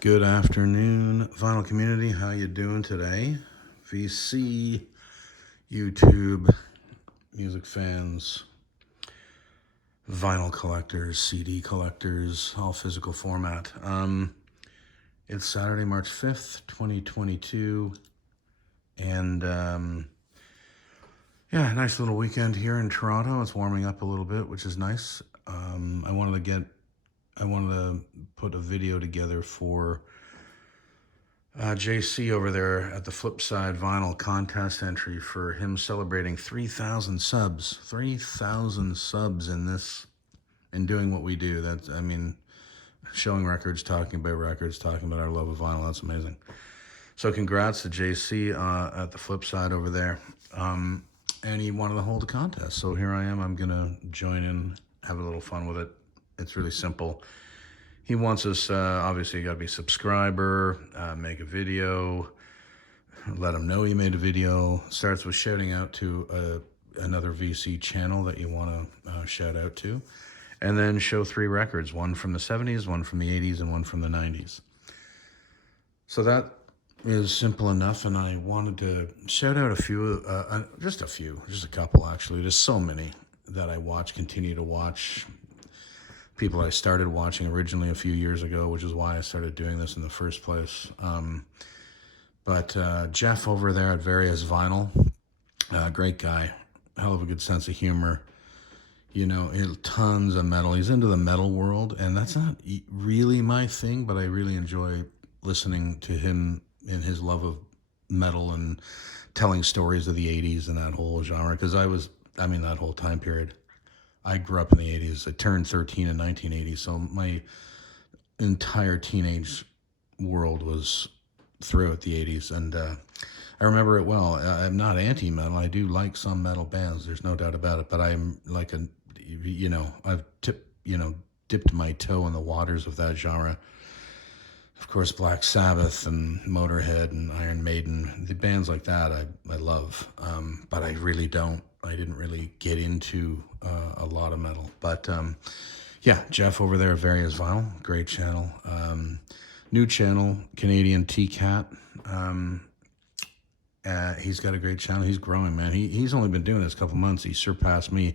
Good afternoon, vinyl community. How you doing today? VC, YouTube, music fans, vinyl collectors, CD collectors, all physical format. It's Saturday, March 5th, 2022, and yeah, nice little weekend here in Toronto. It's warming up a little bit, which is nice. I wanted to put a video together for JC over there at the Flipside Vinyl contest entry for him celebrating 3,000 subs. 3,000 subs in doing what we do. Showing records, talking about our love of vinyl. That's amazing. So congrats to JC at the Flipside over there. And he wanted to hold a contest. So here I am. I'm going to join in, have a little fun with it. It's really simple. He wants us, obviously, you got to be a subscriber, make a video, let him know you made a video. Starts with shouting out to another VC channel that you want to shout out to. And then show 3 records, one from the 70s, one from the 80s, and one from the 90s. So that is simple enough, and I wanted to shout out just a couple, actually. There's so many that I continue to watch. People I started watching originally a few years ago, which is why I started doing this in the first place. But Jeff over there at Various Vinyl, great guy, hell of a good sense of humor. You know, tons of metal. He's into the metal world, and that's not really my thing, but I really enjoy listening to him in his love of metal and telling stories of the 80s and that whole genre, because that whole time period. I grew up in the 80s. I turned 13 in 1980, so my entire teenage world was throughout the 80s, and I remember it well. I'm not anti-metal. I do like some metal bands. There's no doubt about it, but I'm like I've dipped my toe in the waters of that genre. Of course, Black Sabbath and Motorhead and Iron Maiden, the bands like that I love, but I didn't really get into a lot of metal. But yeah, Jeff over there at Various Vinyl, great channel. New channel, Canadian T-Cat. He's got a great channel. He's growing, man. He's only been doing this a couple months. He surpassed me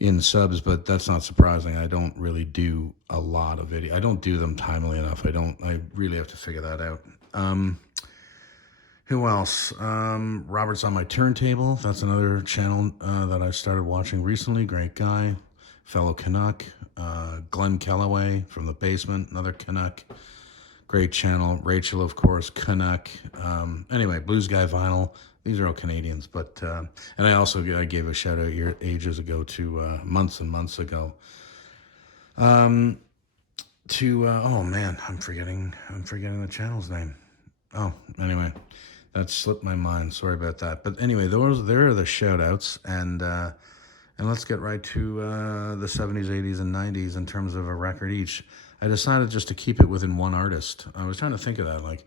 in subs, but that's not surprising. I don't really do a lot of video. I don't do them timely enough. I really have to figure that out. Who else? Robert's on My Turntable. That's another channel that I started watching recently. Great guy, fellow Canuck. Glenn Kellaway from The Basement, another Canuck. Great channel. Rachel, of course, Canuck. Anyway, Blues Guy Vinyl. These are all Canadians, but and I gave a shout out ages ago to months and months ago. Oh man, I'm forgetting the channel's name. Oh, anyway, that slipped my mind. Sorry about that. But anyway, there are the shout outs, and let's get right to the 70s, 80s, and 90s in terms of a record each. I decided just to keep it within one artist. I was trying to think of that, like,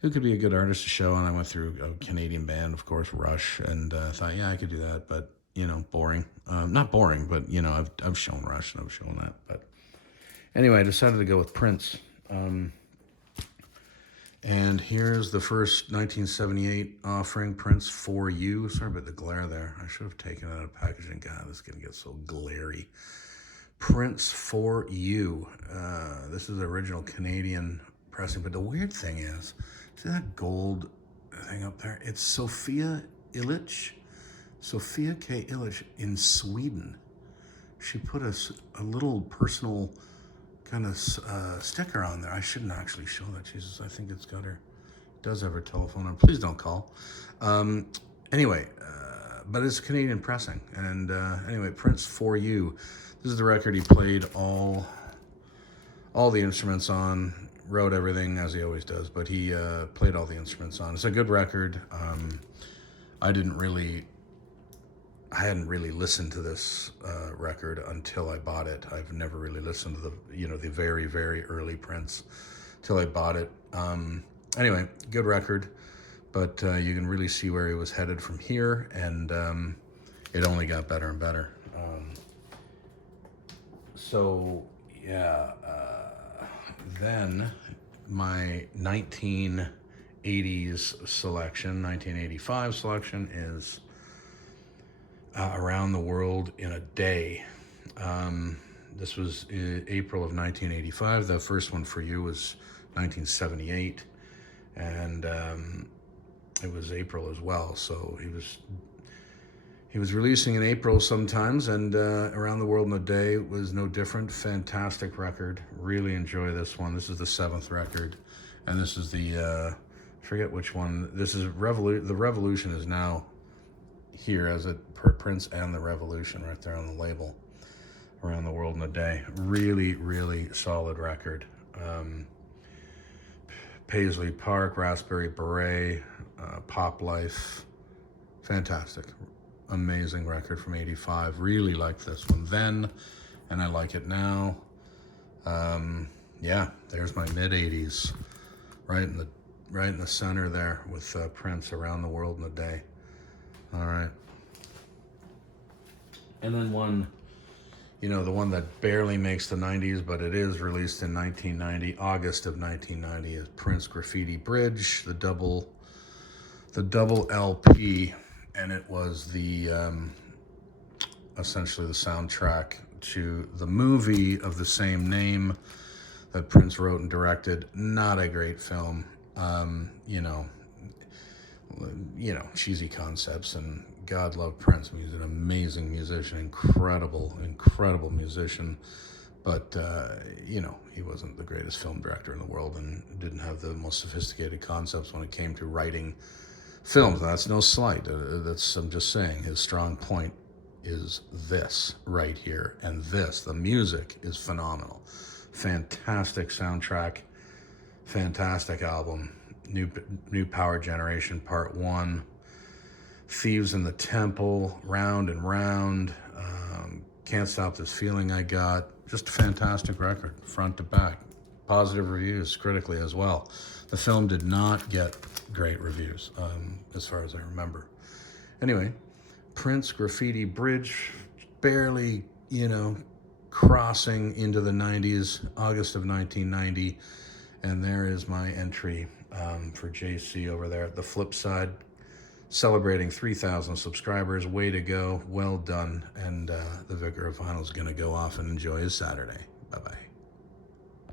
who could be a good artist to show? And I went through a Canadian band, of course, Rush, and thought, yeah, I could do that, but, boring. Not boring, but, I've shown Rush and I've shown that. But anyway, I decided to go with Prince. And here's the first 1978 offering, Prince For You. Sorry about the glare there. I should have taken it out of packaging. God, this is going to get so glary. Prince For You. This is the original Canadian pressing, but the weird thing is, see that gold thing up there? It's Sofia Illich. Sofia K. Illich in Sweden. She put a little personal kind of sticker on there. I shouldn't actually show that. Jesus, I think it does have her telephone number. Please don't call. Anyway, but it's Canadian pressing. And anyway, Prince For You. This is the record he played all the instruments on, wrote everything as he always does, but he played all the instruments on. It's a good record. I hadn't really listened to this record until I bought it. I've never really listened to the very, very early Prince till I bought it. Anyway, good record, but you can really see where he was headed from here, and it only got better and better. So yeah, then my 1980s selection, 1985 selection is Around the World in a Day. This was April of 1985. The first one for you was 1978, and it was April as well. So he was releasing in April sometimes, and Around the World in a Day was no different. Fantastic record. Really enjoy this one. This is the 7th record, and this is the forget which one. This is The Revolution is now here as Prince and the Revolution right there on the label. Around the World in a Day. Really, really solid record. Paisley Park, Raspberry Beret, Pop Life. Fantastic. Amazing record from 85. Really liked this one then, and I like it now. Yeah, there's my mid-80s. Right in the center there with Prince, Around the World in a Day. All right. And then one, the one that barely makes the 90s, but it is released in 1990, August of 1990, is Prince Graffiti Bridge, the double LP, and it was the essentially the soundtrack to the movie of the same name that Prince wrote and directed. Not a great film. Cheesy concepts, and God love Prince. He's an amazing musician, incredible musician, but he wasn't the greatest film director in the world and didn't have the most sophisticated concepts when it came to writing films. Now, that's no slight. I'm just saying his strong point is this right here, and the music is phenomenal. Fantastic soundtrack, fantastic album. New Power Generation Part 1, Thieves in the Temple, Round and Round, Can't Stop This Feeling I Got. Just a fantastic record, front to back. Positive reviews critically as well. The film did not get great reviews, as far as I remember. Anyway, Prince Graffiti Bridge, barely, crossing into the 90s, August of 1990. And there is my entry for JC over there at the flip side, celebrating 3,000 subscribers. Way to go. Well done. And the Vicar of Vinyl is going to go off and enjoy his Saturday. Bye-bye.